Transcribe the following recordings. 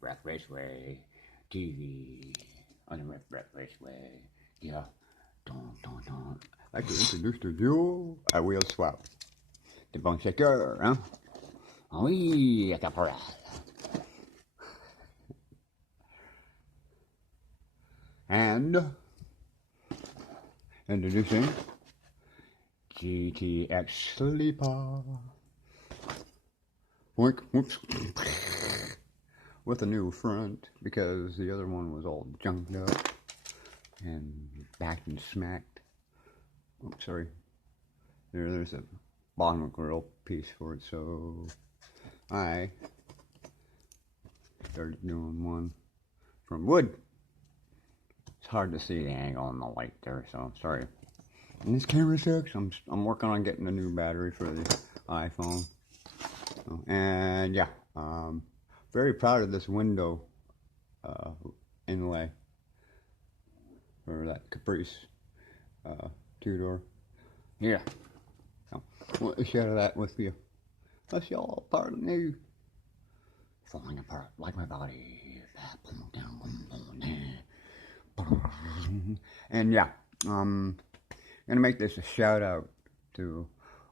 Rep Raceway TV on the Rep Raceway. Yeah. I'd like to introduce to you a wheel swap. The bon shaker, huh? Oui, caporal. And introducing GTX Sleeper. Whoops. With a new front because the other one was all junked up and backed and smacked. Oops, sorry. There's a bottom grill piece for it, so I started doing one from wood. It's hard to see the angle on the light there, so I'm sorry. And this camera sucks. I'm working on getting a new battery for the iPhone. And yeah, very proud of this window inlay for that Caprice two-door. Yeah, so, want to share that with you. That's y'all part of me. Falling apart like my body. And yeah, I'm gonna make this a shout out to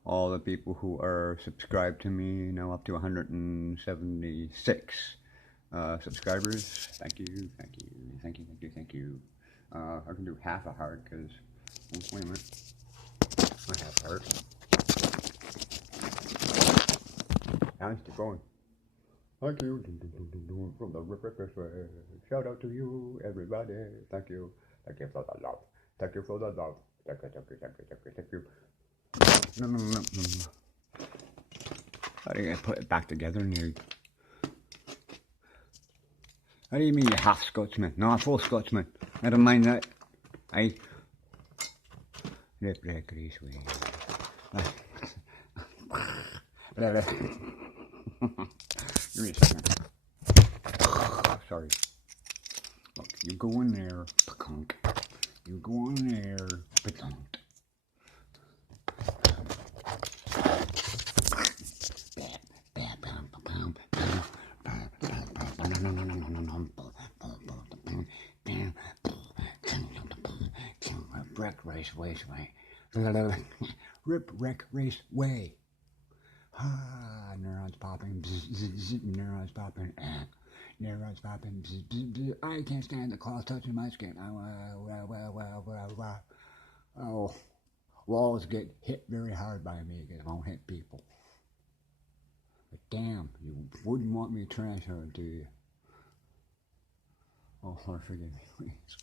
all the people who are subscribed to me, now up to 176 subscribers. Thank you. I can do half a heart because, wait a minute, I have heart. Now it's going. Thank you from the Rip Way. Shout out to you, everybody. Thank you for the love. Thank you for the love. Thank you. No. How do you put it back together, Nerd? How do you mean you're half Scotsman? No, I'm full Scotsman. Never mind that. Rip this way. Give me a second. Sorry. Look, you go in there, pacunk. You go in there, pacunk. Rip Wreck Race Way. Ah, neurons popping, neurons popping, neurons popping. I can't stand the claws touching my skin. Oh, walls get hit very hard by me because I won't hit people. But damn, you wouldn't want me to trash her, do you? Oh, Lord, forgive me, please.